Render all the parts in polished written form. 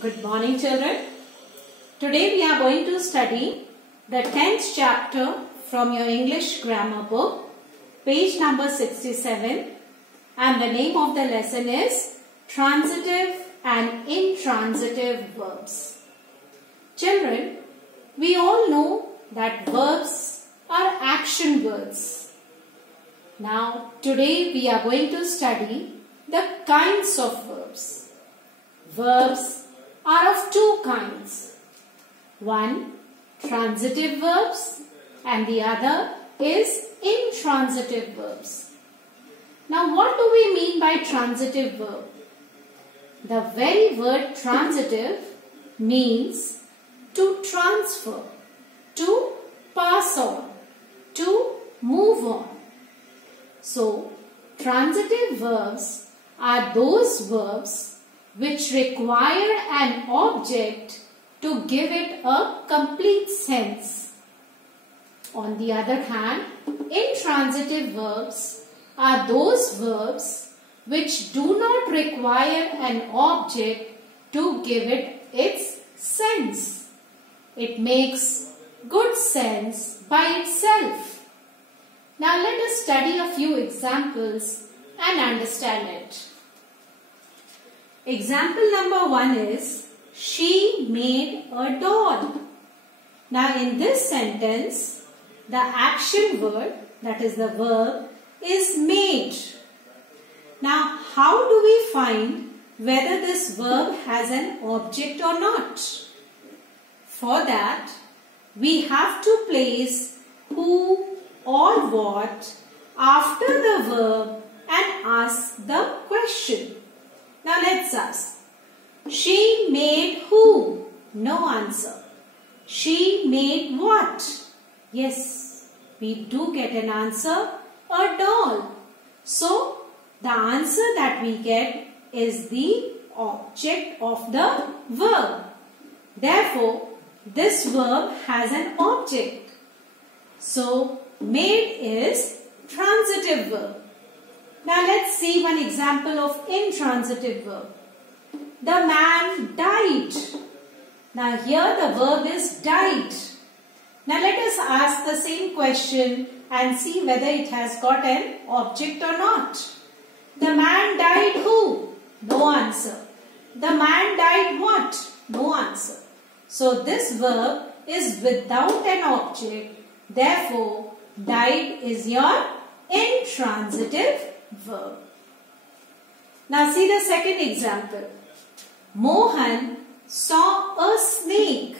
Good morning, children. Today we are going to study the 10th chapter from your English grammar book, page number 67, and the name of the lesson is Transitive and Intransitive Verbs. Children, we all know that verbs are action words. Now, today we are going to study the kinds of verbs. Verbs are of two kinds. One, transitive verbs, and the other is intransitive verbs. Now, what do we mean by transitive verb? The very word transitive means to transfer, to pass on, to move on. So, transitive verbs are those verbs which require an object to give it a complete sense. On the other hand, intransitive verbs are those verbs which do not require an object to give it its sense. It makes good sense by itself. Now let us study a few examples and understand it. Example number 1 is, she made a doll. Now in this sentence, the action word, that is the verb, is made. Now how do we find whether this verb has an object or not? For that, we have to place who or what after the verb and ask the question. Now let's ask. She made who? No answer. She made what? Yes, we do get an answer, a doll. So the answer that we get is the object of the verb. Therefore, this verb has an object. So made is transitive verb. Now let's see one example of intransitive verb. The man died. Now here the verb is died. Now let us ask the same question and see whether it has got an object or not. The man died who? No answer. The man died what? No answer. So this verb is without an object. Therefore, died is your intransitive verb. Now see the second example. Mohan saw a snake.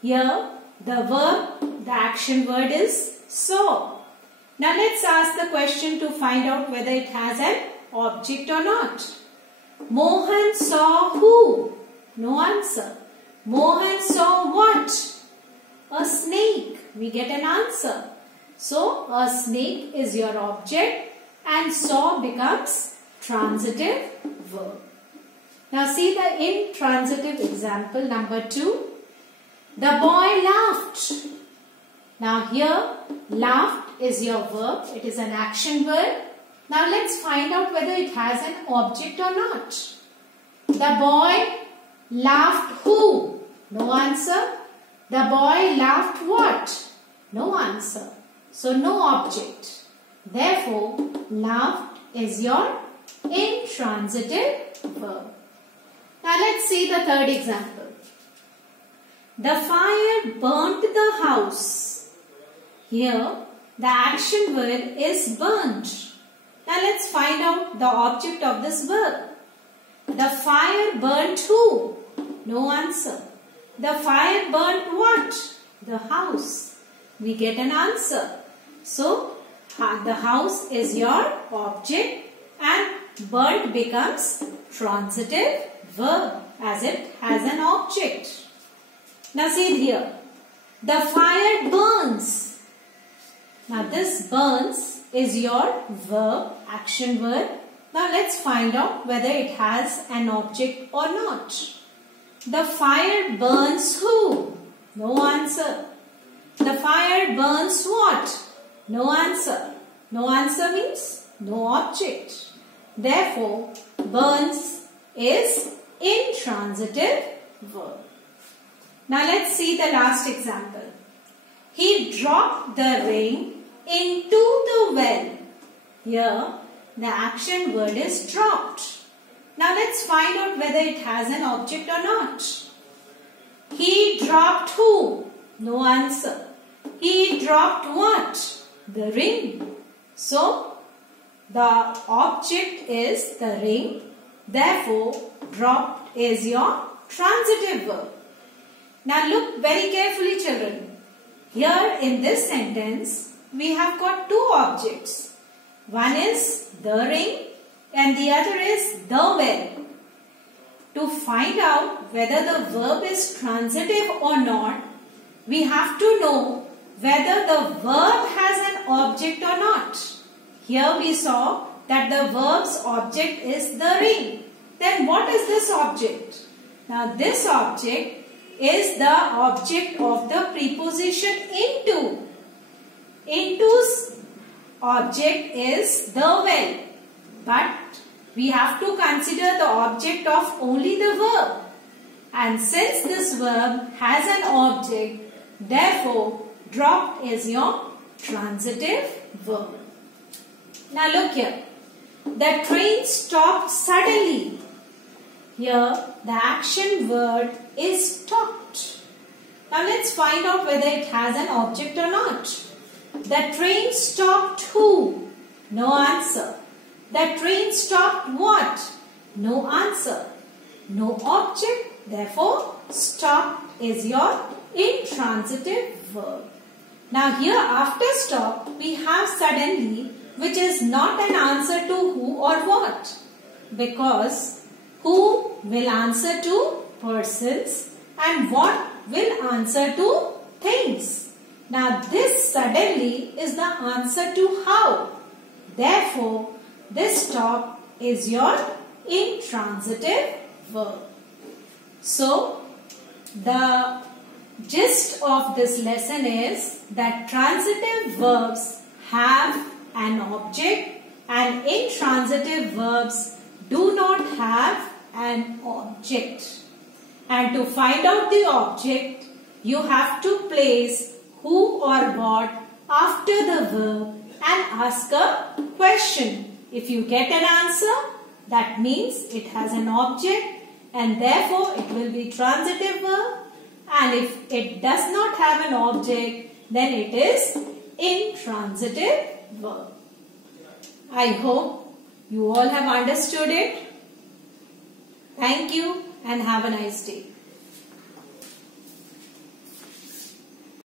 Here the verb, the action word is saw. Now let's ask the question to find out whether it has an object or not. Mohan saw who? No answer. Mohan saw what? A snake. We get an answer. So a snake is your object and saw becomes transitive verb. Now see the intransitive example number 2. The boy laughed. Now here laughed is your verb. It is an action word. Now let's find out whether it has an object or not. The boy laughed who? No answer. The boy laughed what? No answer. So no object. Therefore, laughed is your intransitive verb. Now let's see the third example. The fire burnt the house. Here, the action word is burnt. Now let's find out the object of this verb. The fire burnt who? No answer. The fire burnt what? The house. We get an answer. So, the house is your object and burnt becomes transitive verb as it has an object. Now see here. The fire burns. Now this burns is your verb, action word. Now let's find out whether it has an object or not. The fire burns who? No answer. The fire burns what? No answer. No answer means no object. Therefore, burns is intransitive verb. Now let's see the last example. He dropped the ring into the well. Here the action word is dropped. Now let's find out whether it has an object or not. He dropped who? No answer. He dropped what? The ring. So the object is the ring. Therefore, dropped is your transitive verb. Now look very carefully, children. Here in this sentence, we have got two objects. One is the ring and the other is the well. To find out whether the verb is transitive or not, we have to know whether the verb has an object or not. Here we saw that the verb's object is the ring. Then what is this object? Now this object is the object of the preposition into. Into's object is the well. But we have to consider the object of only the verb. And since this verb has an object, therefore dropped is your transitive verb. Now look here. The train stopped suddenly. Here the action word is stopped. Now let's find out whether it has an object or not. The train stopped who? No answer. The train stopped what? No answer. No object. Therefore, stopped is your intransitive verb. Now here after stop, we have suddenly, which is not an answer to who or what. Because who will answer to persons and what will answer to things. Now this suddenly is the answer to how. Therefore, this stop is your intransitive verb. So, the gist of this lesson is that transitive verbs have an object and intransitive verbs do not have an object. And to find out the object, you have to place who or what after the verb and ask a question. If you get an answer, that means it has an object and therefore it will be transitive verb. And if it does not have an object, then it is intransitive verb. I hope you all have understood it. Thank you and have a nice day.